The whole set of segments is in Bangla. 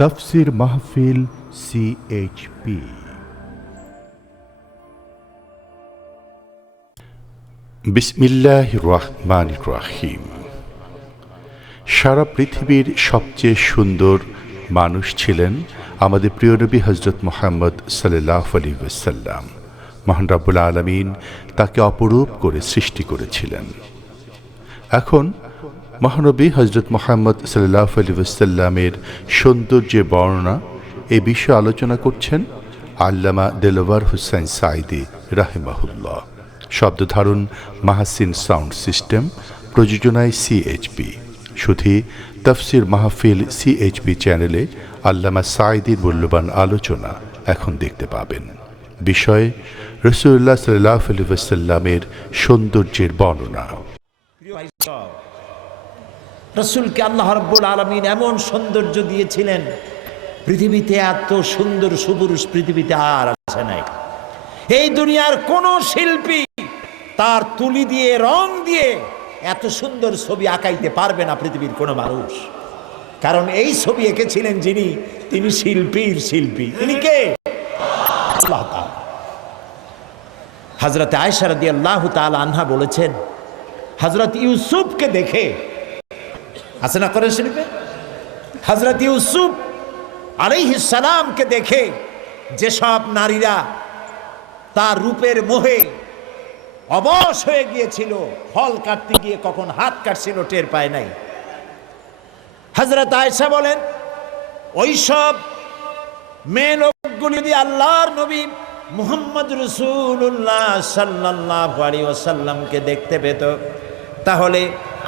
তফসির মাহফিল সিএইচপি বিসমিল্লাহ রহমান রাহিম। সারা পৃথিবীর সবচেয়ে সুন্দর মানুষ ছিলেন আমাদের প্রিয় নবী হজরত মোহাম্মদ সাল্লাহ আলী ওসাল্লাম মহান রাবুল আলমিন তাকে অপরূপ করে সৃষ্টি করেছিলেন। এখন মহানবী হজরত মোহাম্মদ সাল্লাহ আলী ওসাল্লামের সৌন্দর্যের বর্ণনা এ বিষয়ে আলোচনা করছেন আল্লামা দেলোয়ার হুসাইন সাইদি রাহেমাহুল্লাহ। শব্দধারণ মাহাসিন সাউন্ড সিস্টেম, প্রযোজনায় সিএইচপি শুধু তফসির মাহফিল সিএইচপি চ্যানেলে আল্লামা সাইদির মূল্যবান আলোচনা এখন দেখতে পাবেন। বিষয় রসুল্লাহ সাল্লাহ আলী ওসাল্লামের সৌন্দর্যের বর্ণনা। রসুলকে আল্লাহ রব্বুল আলমিন এমন সৌন্দর্য দিয়েছিলেন, পৃথিবীতে এত সুন্দর সুপুরুষ পৃথিবীতে আর আছে নাই। এই দুনিয়ার কোন শিল্পী তার তুলি দিয়ে, রং দিয়ে এত সুন্দর ছবি আঁকাইতে পারবে না পৃথিবীর কোনো মানুষ। কারণ এই ছবি এঁকেছিলেন যিনি, তিনি শিল্পীর শিল্পী। তিনি কে? তাআলা। হজরত আয়সারদি আল্লাহ তাল আনহা বলেছেন হজরত ইউসুফকে দেখে আছে না করেন শরীফে? হজরত ইউসুফ সালামকে দেখে যেসব নারীরা তার রূপের মোহে অবশ হয়ে গিয়েছিল, ফল কাটতে গিয়ে কখন হাত কাটছিল টের পায় নাই। হজরত আয়সা বলেন ওইসব মেয়ে লোকগুলি যদি আল্লাহর নবী মুহাম্মদ রসুল্লাহ সাল্লাহ আলী ওসাল্লামকে দেখতে পেত, তাহলে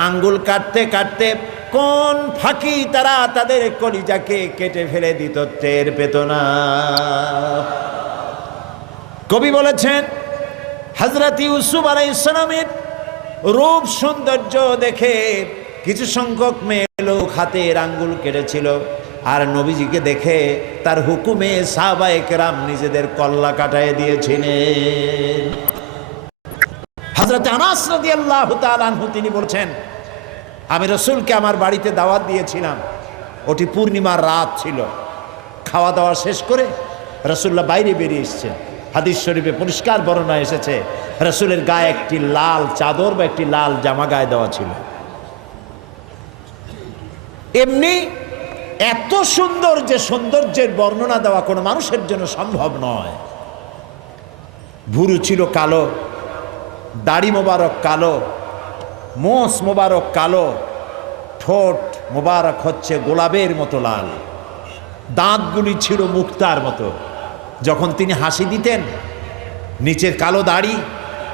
আঙ্গুল কাটতে কাটতে কোন ফাঁকি তারা তাদের কলিজাকে কেটে ফেলে দিত টের পেত না। কবি বলেছেন হজরত ইউসুফ আলাই ইসলামের রূপ সৌন্দর্য দেখে কিছু সংখ্যক মেয়ে লোক হাতের আঙ্গুল কেটেছিল আর নবীজিকে দেখে তার হুকুমে সাহবায়ে কেরাম নিজেদের কল্লা কাটায় দিয়েছিলেন। হজরত আনাস তিনি বলছেন আমি রসুলকে আমার বাড়িতে দাওয়াত দিয়েছিলাম। ওটি পূর্ণিমার রাত ছিল। খাওয়া দাওয়া শেষ করে রসুল্লাহ বাইরে বেরিয়ে এসছেন। হাদিস শরীফে পরিষ্কার বর্ণনা এসেছে, রসুলের গায়ে একটি লাল চাদর বা একটি লাল জামা গায়ে দেওয়া ছিল। এমনি এত সুন্দর যে সৌন্দর্যের বর্ণনা দেওয়া কোনো মানুষের জন্য সম্ভব নয়। ভুরু ছিল কালো, দাড়ি মোবারক কালো মোষ মোবারক কালো, ঠোঁট মোবারক হচ্ছে গোলাপের মতো লাল। দাঁতগুলি ছিল মুক্তার মতো। যখন তিনি হাসি দিতেন, নিচের কালো দাড়ি,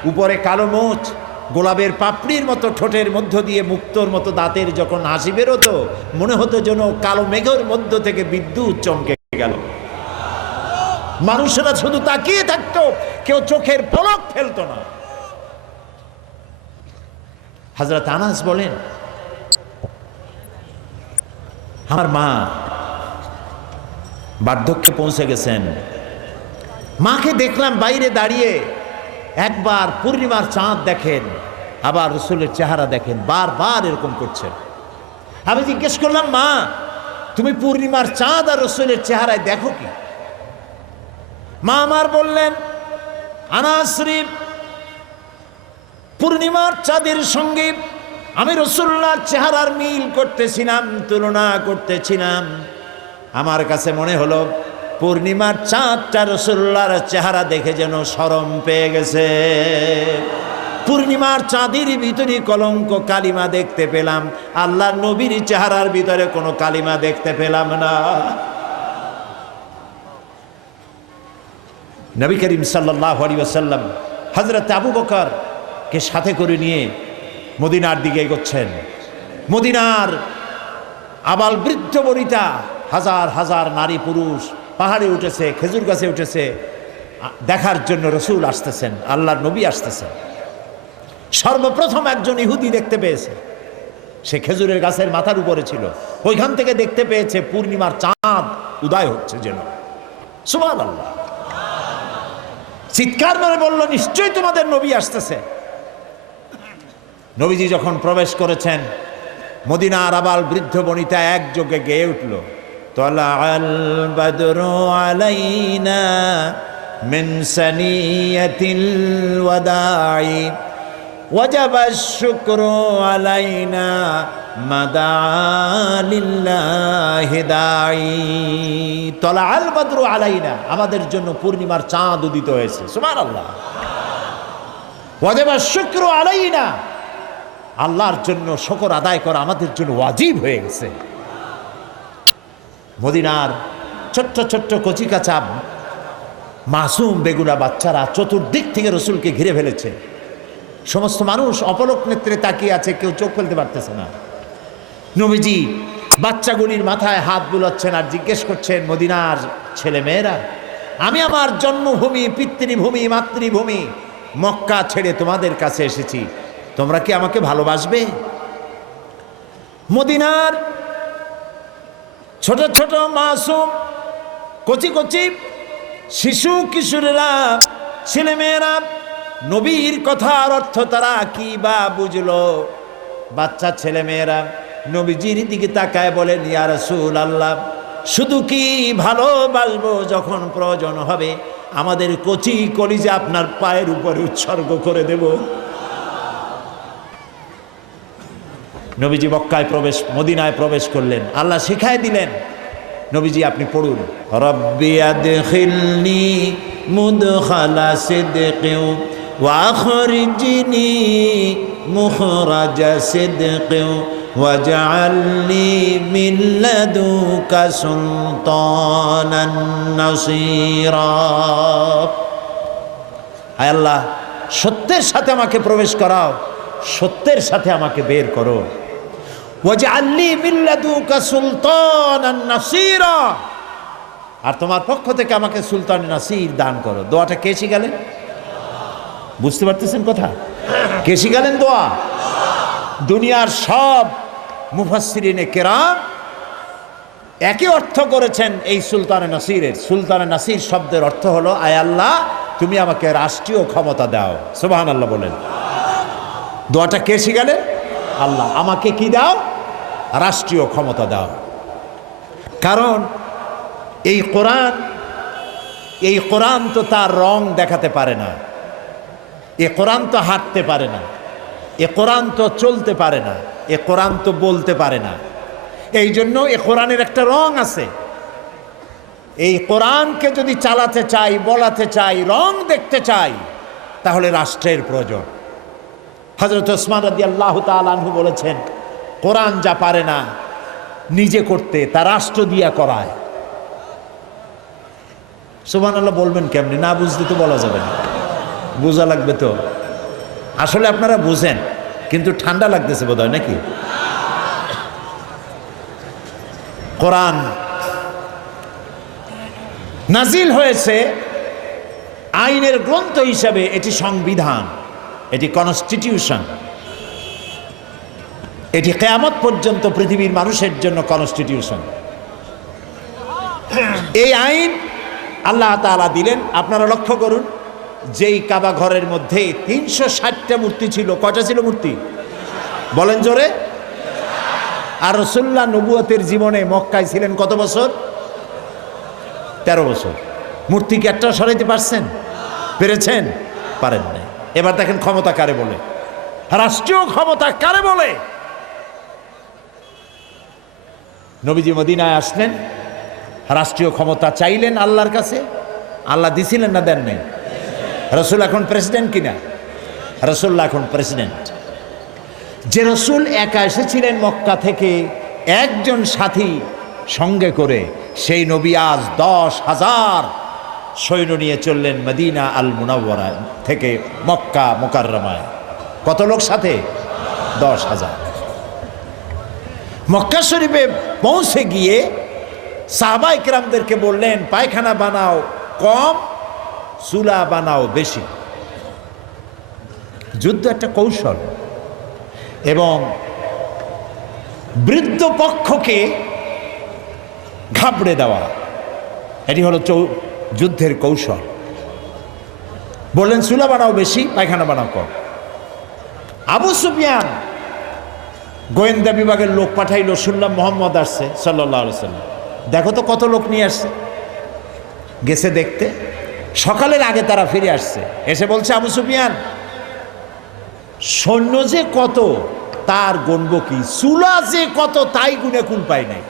উপরে কালো মোচ, গোলাপের পাপড়ির মতো ঠোঁটের মধ্য দিয়ে মুক্তর মতো দাঁতের যখন হাসি বেরোতো, মনে হতো যেন কালো মেঘের মধ্য থেকে বিদ্যুৎ চমকে গেল। মানুষেরা শুধু তাকিয়ে থাকতো, কেউ চোখের পলক ফেলতো না। হাজরত আনাস বলেন, আমার মা বার্ধক্যে পৌঁছে গেছেন। মাকে দেখলাম বাইরে দাঁড়িয়ে একবার পূর্ণিমার চাঁদ দেখেন, আবার রসুলের চেহারা দেখেন, বারবার এরকম করছেন। আমি জিজ্ঞেস করলাম, মা, তুমি পূর্ণিমার চাঁদ আর রসুলের চেহারায় দেখো কি? মা আমার বললেন আনাসরিফ পূর্ণিমার চাঁদের সঙ্গে আমি রসুল্লার চেহারার মিল করতেছিলাম, তুলনা করতেছিলাম। আমার কাছে মনে হলো, পূর্ণিমার চাঁদটা রসুল্লার চেহারা দেখে যেন সরম পেয়ে গেছে। পূর্ণিমার চাঁদের ভিতরে কলঙ্ক কালিমা দেখতে পেলাম, আল্লাহ নবীর চেহারার ভিতরে কোনো কালিমা দেখতে পেলাম না। নবী করিম সাল্লাহ আলী ওসাল্লাম হজরত আবু বকর কে সাথে করে নিয়ে মদিনার দিকে এগোচ্ছেন। মদিনার আবাল বৃদ্ধ বনিতা, হাজার হাজার নারী পুরুষ পাহাড়ে উঠেছে, খেজুর গাছে উঠেছে। দেখার জন্য রসুল আসতেছেন, আল্লাহর নবী আসতেছেন। সর্বপ্রথম একজন ইহুদি দেখতে পেয়েছে। সে খেজুরের গাছের মাথার উপরে ছিল। ওইখান থেকে দেখতে পেয়েছে পূর্ণিমার চাঁদ উদয় হচ্ছে যেন। সুমান আল্লাহ চিৎকার মেরে বলল, নিশ্চয়ই তোমাদের নবী আসতেছে। নবীজি যখন প্রবেশ করেছেন মদিনার আবাল বৃদ্ধ বনিতা একযোগে গেয়ে উঠল طلع البدر علينا من سنية الوداع وجب الشكر علينا ما دعا لله দাঈ طلع البدر علينا আমাদের জন্য পূর্ণিমার চাঁদ উদিত হয়েছে সুবহানাল্লাহ ওয়াজিব শুক্র আলাইনা আল্লাহর জন্য শকর আদায় করা আমাদের জন্য ওয়াজিব হয়ে গেছে। মদিনার ছোট্ট ছোট্ট কচি কাঁচা মাসুম বেগুনা বাচ্চারা চতুর্দিক থেকে রসুলকে ঘিরে ফেলেছে। সমস্ত মানুষ অপলক নেত্রে তাকিয়ে আছে, কেউ চোখ ফেলতে পারতেছে না। নবীজি বাচ্চাগুলির মাথায় হাত বুলাচ্ছেন আর জিজ্ঞেস করছেন, মদিনার ছেলে মেয়েরা, আমি আমার জন্মভূমি, পিতৃভূমি, মাতৃভূমি মক্কা ছেড়ে তোমাদের কাছে এসেছি। তোমরা কি আমাকে ভালোবাসবে? মদিনার ছোট ছোট মাসুম, কচি কচি শিশু কিশোরেরা, ছেলেমেয়েরা, নবীর কথার অর্থ তারা কি বা বুঝলো? বাচ্চা ছেলেমেয়েরা নবীজির দিকে তাকায় বলেন, ইয়া রাসূল আল্লাহ শুধু কি ভালোবাসবো যখন প্রয়োজন হবে? আমাদের কচি কলিজা আপনার পায়ের উপরে উৎসর্গ করে দেব। নবীজি মক্কায় প্রবেশ মদিনায় প্রবেশ করলেন। আল্লাহ শিখায় দিলেন নবীজি আপনি পড়ুন। রব্বি আদখিলনি মুদখালা সিদকিউ ওয়াখরিজনি মুখরাজা সিদকিউ ওয়াজআলনি মিন লাদুকা সুলতানান নাসীরা। হায় আল্লাহ সত্যের সাথে আমাকে প্রবেশ করাও সত্যের সাথে আমাকে বের করো ওয়াজে আল্লি মিল্লাদুকা সুলতান নাসিরা আর তোমার পক্ষ থেকে আমাকে সুলতান নাসির দান করো। দোয়াটা কে শিখালেন? বুঝতে পারতেছেন কথা? কে শিখালেন দোয়া? দুনিয়ার সব মুফাসসিরিনে কেরাম একই অর্থ করেছেন এই সুলতানে নাসিরের। সুলতানে নাসির শব্দের অর্থ হলো, আয় আল্লাহ, তুমি আমাকে রাষ্ট্রীয় ক্ষমতা দাও। সুবাহান আল্লাহ বলেন। দোয়াটা কে শিখালেন? আল্লাহ। আমাকে কি দাও? রাষ্ট্রীয় ক্ষমতা দাও। কারণ এই কোরআন এই কোরআন তো তার রং দেখাতে পারে না। এ কোরআন তো হাঁটতে পারে না। এ কোরআন তো চলতে পারে না। এ কোরআন তো বলতে পারে না। এই জন্য এ কোরআনের একটা রং আছে। এই কোরআনকে যদি চালাতে চাই, বলাতে চাই, রং দেখতে চাই, তাহলে রাষ্ট্রের প্রয়োজন। হজরত ওসমান রাদি আল্লাহ তালু বলেছেন কোরআন যা পারে না, নিজে করতে, তা রাষ্ট্র দিয়া করায়। সুমান আল্লাহ বলবেন কেমনি? না বুঝতে তো বলা যাবে না। বোঝা লাগবে তো। আসলে আপনারা বুঝেন, কিন্তু ঠান্ডা লাগতেছে বোধ নাকি? কোরআন নাজিল হয়েছে আইনের গ্রন্থ হিসাবে, এটি সংবিধান, এটি কনস্টিটিউশন এটি কেয়ামত পর্যন্ত পৃথিবীর মানুষের জন্য কনস্টিটিউশন এই আইন আল্লাহ তাআলা দিলেন, আপনারা লক্ষ্য করুন, যেই কাবা ঘরের মধ্যে তিনশো ষাটটা মূর্তি ছিল কটা ছিল মূর্তি? বলেন জোরে। আর রসুল্লাহ নবুয়তের জীবনে মক্কায় ছিলেন কত বছর? তেরো বছর। মূর্তি কি একটা সরাইতে পারছেন? পেরেছেন? পারেন নাই। এবার দেখেন ক্ষমতা কারে বলে? রাষ্ট্রীয় ক্ষমতা কারে বলে? নবীজি মদিনায় আসলেন, রাষ্ট্রীয় ক্ষমতা চাইলেন আল্লাহর কাছে, আল্লাহ দিছিলেন না দেন নাই? রসুল এখন প্রেসিডেন্ট কিনা? রসুল্লাহ এখন প্রেসিডেন্ট। যে রসুল একা এসেছিলেন মক্কা থেকে, একজন সাথী সঙ্গে করে, সেই নবী আজ দশ হাজার সৈন্য নিয়ে চললেন মদিনা আল মুনাওয়ারা থেকে মক্কা মোকাররমায়। কত লোক সাথে? দশ হাজার। মক্কা শরীফে পৌঁছে গিয়ে সাহবাই কিরামদেরকে বললেন, পায়খানা বানাও কম, চুলা বানাও বেশি। যুদ্ধ একটা কৌশল। এবং বৃদ্ধ পক্ষকে ঘাবড়ে দেওয়া, এটি হলো চৌ, যুদ্ধের কৌশল। বললেন, চুলা বানাও বেশি, পায়খানা বানাও কম। আবু সুফিয়ান গোয়েন্দা বিভাগের লোক পাঠাইলো, শুনলাম মোহাম্মদ আসছে সাল্লাহ সাল্লাম। দেখো তো কত লোক নিয়ে আসছে। গেছে দেখতে। সকালের আগে তারা ফিরে আসছে। এসে বলছে, আবু সুফিয়ান, সৈন্য যে কত, তার গণব কি? চুলা যে কত, তাই গুনে কুল পায় নাই।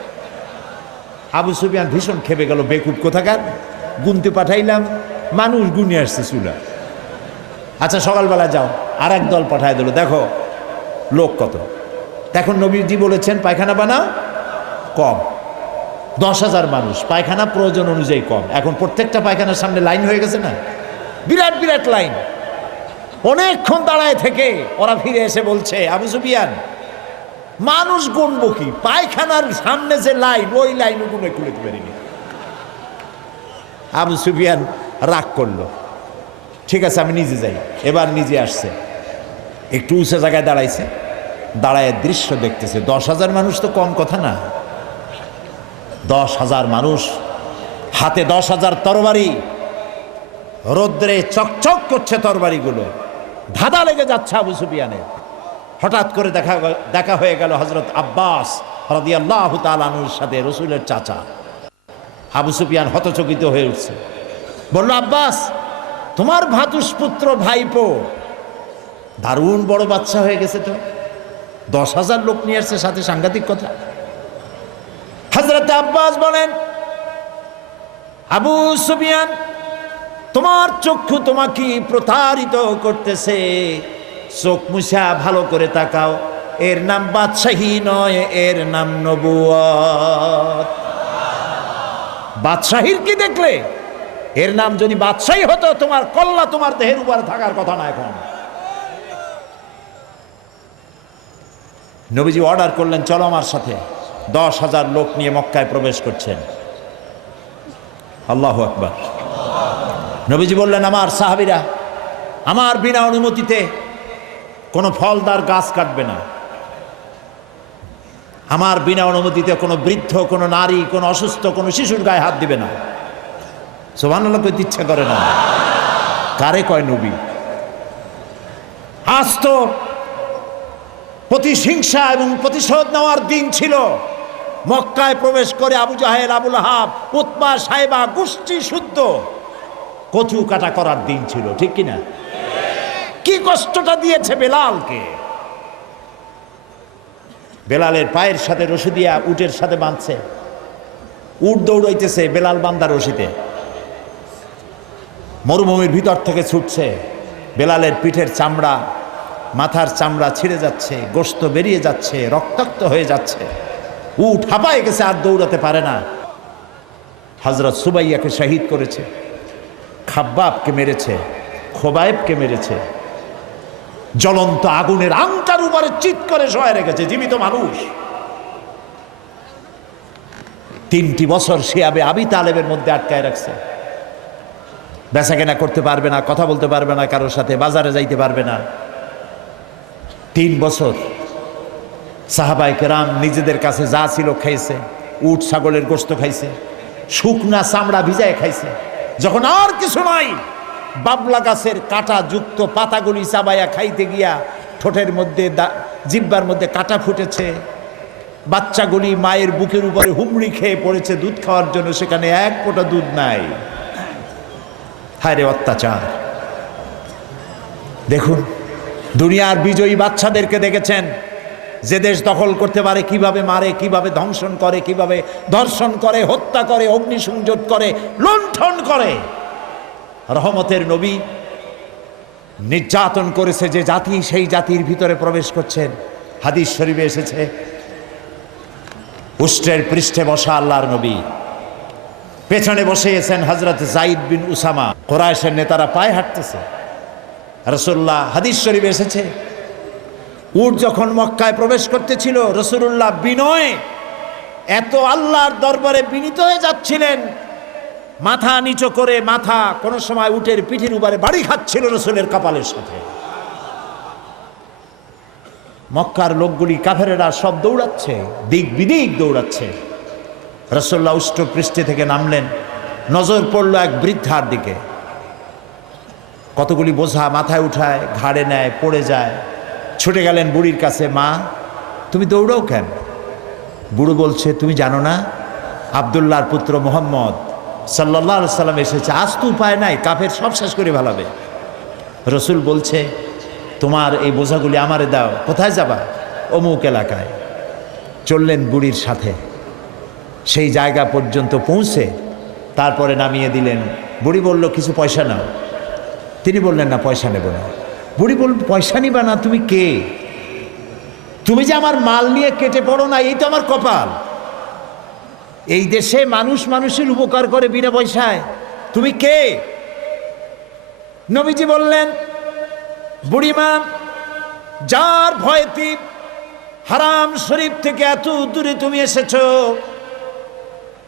আবু সুফিয়ান ভীষণ খেপে গেল, বেকুব কোথাকার? গুনতে পাঠাইলাম, মানুষ গুনে আসছে চুলা। আচ্ছা সকালবেলা যাও আর এক দল পাঠায় দিল। দেখো, লোক কত। এখন নবীজি বলেছেন, পায়খানা বানাও, কম। দশ হাজার মানুষ, পায়খানা প্রয়োজন অনুযায়ী কম। এখন প্রত্যেকটা পায়খানার সামনে লাইন হয়ে গেছে না? বিরাট বিরাট লাইন। অনেকক্ষণ দাঁড়ায় থেকে ওরা ফিরে এসে বলছে, আবু সুফিয়ান, মানুষ গুনবো কি? পায়খানার সামনে যে লাইন, ওই লাইন গুনে খুলেতে পারিনি আবু সুফিয়ান রাগ করল। ঠিক আছে, আমি নিজে যাই। এবার নিজে আসছে। একটু উঁচা জায়গায় দাঁড়াইছে। দাঁড়ায় দৃশ্য দেখতেছে। দশ হাজার মানুষ তো কম কথা না। দশ হাজার মানুষ, হাতে দশ হাজার তরবারি। রোদ্রে চকচক করছে তরবারিগুলো। ধাঁধা লেগে যাচ্ছে আবু সুফিয়ানের। হঠাৎ করে দেখা দেখা হয়ে গেল হজরত আব্বাস রদিয়াল্লাহ তালানুর সাথে রসুলের চাচা। আবু সুফিয়ান হতচকিত হয়ে উঠছে। বলল, আব্বাস, তোমার ভাতুষপুত্র ভাইপো, দারুণ বড় বাচ্চা হয়ে গেছে তো। দশ হাজার লোক নিয়ে আসছে, সাথে সাংঘাতিক কথা। হজরত আব্বাস বলেন, আবু সুবিয়ান তোমার চক্ষু তোমাকে প্রতারিত করতেছে। চোখ মুছা, ভালো করে তাকাও। এর নাম বাদশাহী নয়, এর নাম নবুয়ত বাদশাহীর কি দেখলে? এর নাম যদি বাদশাহী হতো, তোমার কল্লা তোমার দেহের উপর থাকার কথা না এখন। নবীজি অর্ডার করলেন, চলো আমার সাথে। দশ হাজার লোক নিয়ে মক্কায় প্রবেশ করছেন। আল্লাহ আকবার। নবীজি বললেন, আমার সাহাবিরা, আমার বিনা অনুমতিতে কোনো ফলদার গাছ কাটবে না। আমার বিনা অনুমতিতে কোনো বৃদ্ধ, কোনো নারী, কোনো অসুস্থ, কোনো শিশুর গায়ে হাত দিবে না। সোভানাল্লাহ কইতে ইচ্ছা করে না। কারে কয় নবী? আজ তো প্রতিহিংসা এবং প্রতিশোধ নেওয়ার দিন ছিল। মক্কায় প্রবেশ করে আবু জাহেল, আবুল হাব উৎমা সাহেবা গোষ্ঠী শুদ্ধ। কচু কাটা করার দিন ছিল, ঠিক কিনা? কি কষ্টটা দিয়েছে বেলালকে? বেলালের পায়ের সাথে রশি দিয়া উটের সাথে বাঁধছে। উট দৌড়াইতেছে বেলাল বান্দা রশিতে। মরুভূমির ভিতর থেকে ছুটছে বেলালের পিঠের চামড়া মাথার চামড়া ছিঁড়ে যাচ্ছে, গোস্ত বেরিয়ে যাচ্ছে, রক্তাক্ত হয়ে যাচ্ছে। উঠ হাঁপায় গেছে, আর দৌড়াতে পারে না। হজরত সুবাইয়াকে শহীদ করেছে, খাব্বাবকে মেরেছে, খোবায়েবকে মেরেছে। জ্বলন্ত আগুনের আংটার উপরে চিৎ করে শোয়া রেখেছে, জীবিত মানুষ। তিনটি বছর সে আবে আবি তালেবের মধ্যে আটকায় রাখছে। বেচা কেনা করতে পারবে না, কথা বলতে পারবে না, কারোর সাথে বাজারে যাইতে পারবে না। তিন বছর সাহাবাই কেরাম নিজেদের কাছে যা ছিল খাইছে, উট, ছাগলের গোস্ত খাইছে, শুকনা চামড়া ভিজায় খাইছে। যখন আর কিছু নাই, বাবলা গাছের কাটা যুক্ত পাতাগুলি চাবাইয়া খাইতে গিয়া ঠোঁটের মধ্যে জিব্বার মধ্যে কাটা ফুটেছে। বাচ্চাগুলি মায়ের বুকের উপরে হুমড়ি খেয়ে পড়েছে দুধ খাওয়ার জন্য, সেখানে এক ফোঁটা দুধ নাই। হায় রে অত্যাচার। দেখুন দুনিয়ার বিজয়ী বাচ্চাদেরকে দেখেছেন। যে দেশ দখল করতে পারে, কীভাবে মারে, কীভাবে ধ্বংসন করে, কীভাবে ধর্ষণ করে, হত্যা করে, অগ্নিসংযোগ করে, লুণ্ঠন করে। রহমতের নবী নির্যাতন করেছে যে জাতি সেই জাতির ভিতরে প্রবেশ করছেন। হাদিস শরীফে এসেছে, উষ্ট্রের পৃষ্ঠে বসা আল্লাহর নবী। পেছনে বসে এসেন হজরত জাইদ বিন উসামা। কোরআশের নেতারা পায়ে হাঁটতেছে। রসুল্লাহ হাদিস শরীফ এসেছে। উট যখন মক্কায় প্রবেশ করতেছিল রসুল্লাহ বিনয় এত আল্লাহর দরবারে বিনীত হয়ে যাচ্ছিলেন। মাথা নিচু করে মাথা কোনো সময় উটের পিঠের উপরে বাড়ি খাচ্ছিল রসুলের কপালের সাথে। মক্কার লোকগুলি কাফেরেরা সব দৌড়াচ্ছে, দিক বিদিক দৌড়াচ্ছে। রসল্লা উষ্ট পৃষ্ঠে থেকে নামলেন, নজর পড়ল এক বৃদ্ধার দিকে। কতগুলি বোঝা মাথায় উঠায়, ঘাড়ে নেয়, পড়ে যায়। ছুটে গেলেন বুড়ির কাছে, মা, তুমি দৌড়াও কেন? বুড়ো বলছে, তুমি জানো না, আবদুল্লাহর পুত্র মোহাম্মদ সাল্লাহ সাল্লাম এসেছে। আজ তো উপায় নাই, কাফের সব শেষ করে ভালাবে রসুল বলছে, তোমার এই বোঝাগুলি আমারে দাও, কোথায় যাবা? অমুক এলাকায়। চললেন বুড়ির সাথে। সেই জায়গা পর্যন্ত পৌঁছে তারপরে নামিয়ে দিলেন। বুড়ি বলল, কিছু পয়সা নাও। তিনি বললেন, না, পয়সা নেব না। বুড়ি বলল পয়সা নিবা না, তুমি কে? তুমি যে আমার মাল নিয়ে কেটে পড়ো না, এই তো আমার কপাল। এই দেশে মানুষ মানুষের উপকার করে বিনা পয়সায়। তুমি কে? নবীজি বললেন, বুড়িমা, যার ভয়তি হারাম শরীফ থেকে এত দূরে তুমি এসেছ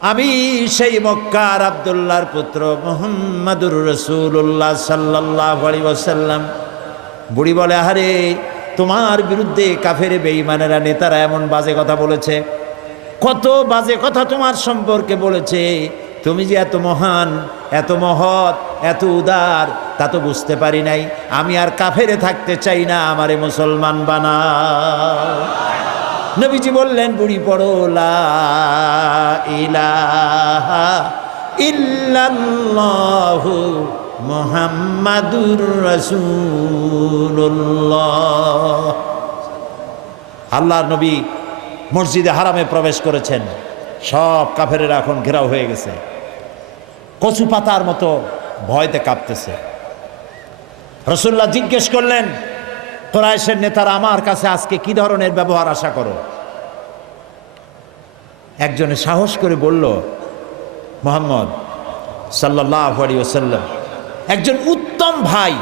আমি সেই মক্কার আবদুল্লাহর পুত্র মোহাম্মদুর রসুল্লাহ সাল্লাহ আলী ওসাল্লাম বুড়ি বলে, আহারে, তোমার বিরুদ্ধে কাফের বেঈমানেরা, নেতারা এমন বাজে কথা বলেছে? কত বাজে কথা তোমার সম্পর্কে বলেছে। তুমি যে এত মহান, এত মহৎ, এত উদার, তা তো বুঝতে পারি নাই। আমি আর কাফেরে থাকতে চাই না, আমারে মুসলমান বানা নবীজি বললেন, বুড়ি পড়ো লা ইলাহা মুহাম্মাদুর রাসূলুল্লাহ। আল্লাহর নবী মসজিদে হারামে প্রবেশ করেছেন। সব কাফেরেরা এখন ঘেরাও হয়ে গেছে। কচু পাতার মতো ভয়তে কাঁপতেছে। রসুল্লাহ জিজ্ঞেস করলেন কোরআশের নেতারা আমার কাছে আজকে কি ধরনের ব্যবহার আশা করো? একজনে সাহস করে বলল, মোহাম্মদ সাল্লাহ ওসাল্লাম একজন উত্তম ভাই,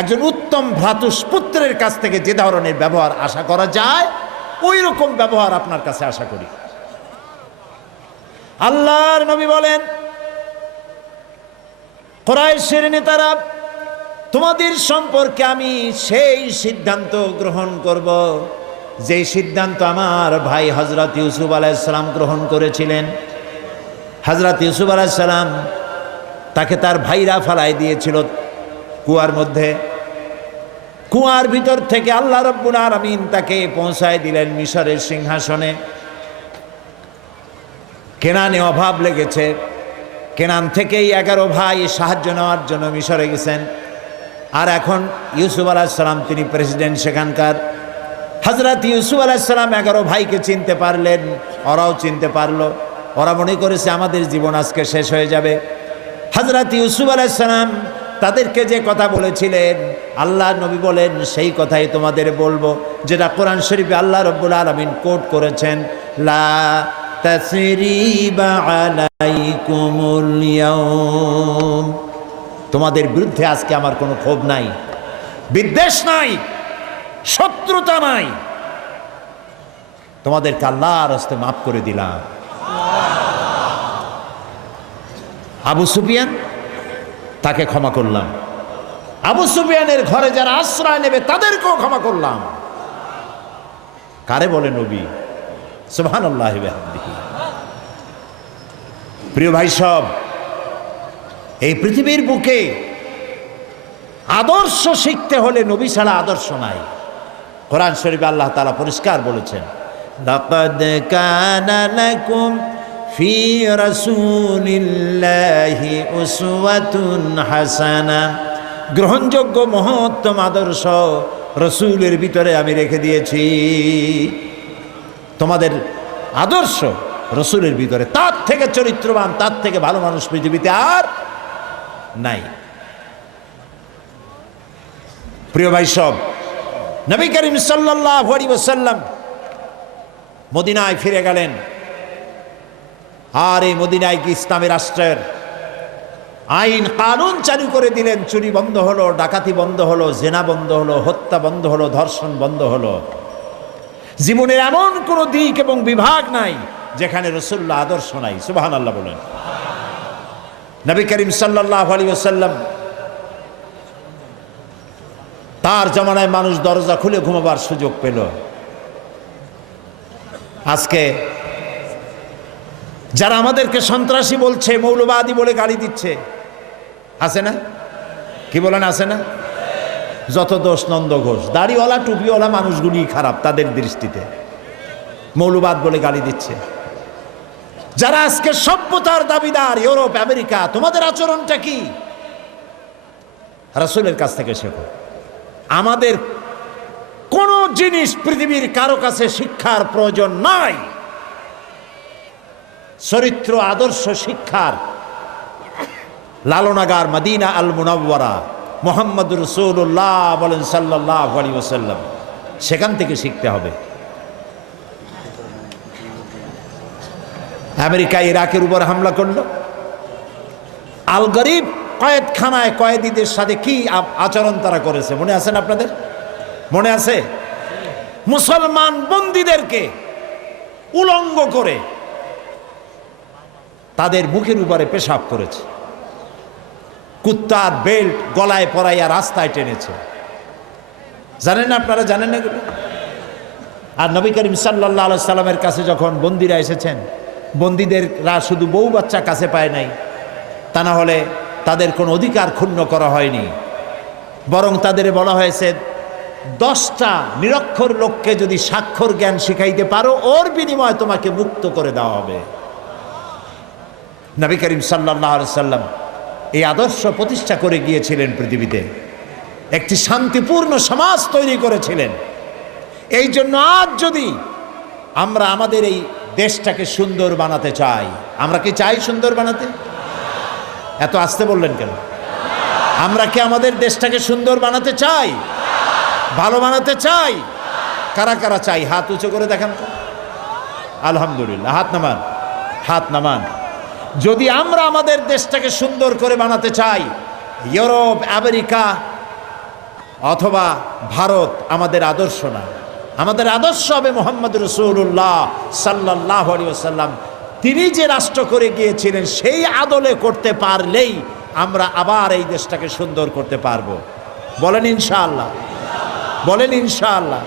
একজন উত্তম ভ্রাতুষ্পুত্রের কাছ থেকে যে ধরনের ব্যবহার আশা করা যায় ওই রকম ব্যবহার আপনার কাছে আশা করি। আল্লাহর নবী বলেন কোরআশের নেতারা তোমাদের সম্পর্কে আমি সেই সিদ্ধান্ত গ্রহণ করব যে সিদ্ধান্ত আমার ভাই হজরত ইউসুফ আলাইসালাম গ্রহণ করেছিলেন। হজরত ইউসুফ আলাইসালাম তাকে তার ভাইরা ফালাই দিয়েছিল কুয়ার মধ্যে। কুয়ার ভিতর থেকে আল্লাহ রব্বুল আমিন তাকে পৌঁছায় দিলেন মিশরের সিংহাসনে। কেনানে অভাব লেগেছে। কেনান থেকেই এগারো ভাই সাহায্য নেওয়ার জন্য মিশরে গেছেন। আর এখন ইউসুফ আলাহিসাল্লাম তিনি প্রেসিডেন্ট সেখানকার। হজরত ইউসুফ আলাহিসাল্লাম এগারো ভাইকে চিনতে পারলেন, ওরাও চিনতে পারল। ওরা মনে করেছে, আমাদের জীবন আজকে শেষ হয়ে যাবে। হজরত ইউসুফ আলাহিসাল্লাম তাদেরকে যে কথা বলেছিলেন, আল্লাহ নবী বলেন, সেই কথাই তোমাদের বলব, যেটা কোরআন শরীফে আল্লাহ রব্বুল আলমিন কোট করেছেন, লা তোমাদের বিরুদ্ধে আজকে আমার কোনো ক্ষোভ নাই। বিদ্বেষ নাই, শত্রুতা নাই। তোমাদেরকে আল্লাহর হস্তে মাফ করে দিলাম। আবু সুফিয়ান, তাকে ক্ষমা করলাম। আবু সুফিয়ানের ঘরে যারা আশ্রয় নেবে, তাদেরকেও ক্ষমা করলাম। কারে বলে নবী? আল্লাহ প্রিয় ভাই সব এই পৃথিবীর বুকে আদর্শ শিখতে হলে নবী ছাড়া আদর্শ নাই কোরআন শরীফে আল্লাহ তালা পরিষ্কার বলেছেন لقد كان لكم في رسول الله أسوة حسنة গ্রহণযোগ্য মহত্তম আদর্শ রসুলের ভিতরে আমি রেখে দিয়েছি তোমাদের আদর্শ রসুলের ভিতরে তার থেকে চরিত্রবান তার থেকে ভালো মানুষ পৃথিবীতে আর নাই। প্রিয় ভাই সব, নবী করিম সাল্লাহ ওসাল্লাম মদিনায় ফিরে গেলেন। আর এই মদিনায় কি ইসলামী রাষ্ট্রের আইন কানুন চালু করে দিলেন, চুরি বন্ধ হলো, ডাকাতি বন্ধ হলো, জেনা বন্ধ হলো, হত্যা বন্ধ হলো, ধর্ষণ বন্ধ হলো। জীবনের এমন কোনো দিক এবং বিভাগ নাই যেখানে রসুল্লাহ আদর্শ নাই। সুবাহান আল্লাহ বলেন। নবী করিম সাল্লাহ আলী ওসাল্লাম তার জমানায় মানুষ দরজা খুলে ঘুমাবার সুযোগ পেল। আজকে যারা আমাদেরকে সন্ত্রাসী বলছে, মৌলবাদী বলে গালি দিচ্ছে, আছে না? কি বলেন, আছে না? যত দোষ নন্দ ঘোষ, দাড়িওয়ালা, টুপিওয়ালা মানুষগুলি খারাপ তাদের দৃষ্টিতে। মৌলবাদ বলে গালি দিচ্ছে। যারা আজকে সভ্যতার দাবিদার, ইউরোপ, আমেরিকা, তোমাদের আচরণটা কি? রাসূলের কাছ থেকে শেখো। আমাদের কোন জিনিস পৃথিবীর কারও কাছে শিক্ষার প্রয়োজন নাই। চরিত্র, আদর্শ, শিক্ষার লালনাগার মদিনা আল মুনাওয়ারা মোহাম্মদ রসুল্লাহ বলেন সাল্লাহ আলী ওসাল্লাম সেখান থেকে শিখতে হবে। আমেরিকা, ইরাকের উপর হামলা করল। আল গরিব কয়েদখানায় কয়েদিদের সাথে কি আচরণ তারা করেছে? মনে আছেন আপনাদের? মনে আছে? মুসলমান বন্দীদেরকে উলঙ্গ করে তাদের মুখের উপরে পেশাব করেছে। কুত্তার বেল্ট গলায় পরাইয়া রাস্তায় টেনেছে। জানেন আপনারা, জানেন না আর নবী করিম সাল্লাহ সাল্লামের কাছে যখন বন্দিরা এসেছেন বন্দীদেররা শুধু বউ বাচ্চা কাছে পায় নাই, তা না হলে তাদের কোনো অধিকার ক্ষুণ্ণ করা হয়নি। বরং তাদের বলা হয়েছে, দশটা নিরক্ষর লোককে যদি স্বাক্ষর জ্ঞান শিখাইতে পারো, ওর বিনিময়ে তোমাকে মুক্ত করে দেওয়া হবে। নবী করিম সাল্লাহ সাল্লাম এই আদর্শ প্রতিষ্ঠা করে গিয়েছিলেন পৃথিবীতে। একটি শান্তিপূর্ণ সমাজ তৈরি করেছিলেন। এই জন্য আজ যদি আমরা আমাদের এই দেশটাকে সুন্দর বানাতে চাই। আমরা কি চাই সুন্দর বানাতে? এত আসতে বললেন কেন? আমরা কি আমাদের দেশটাকে সুন্দর বানাতে চাই? ভালো বানাতে চাই? কারা কারা চাই? হাত উঁচু করে দেখান আলহামদুলিল্লাহ, হাত নামান হাত নামান। যদি আমরা আমাদের দেশটাকে সুন্দর করে বানাতে চাই, ইউরোপ, আমেরিকা অথবা ভারত আমাদের আদর্শ না। আমাদের আদর্শ হবে মোহাম্মদ রসুল্লাহ সাল্লাহ সাল্লাম তিনি যে রাষ্ট্র করে গিয়েছিলেন, সেই আদলে করতে পারলেই আমরা আবার এই দেশটাকে সুন্দর করতে পারব। বলেন ইনশাআল্লাহ। বলেন ইনশাআল্লাহ।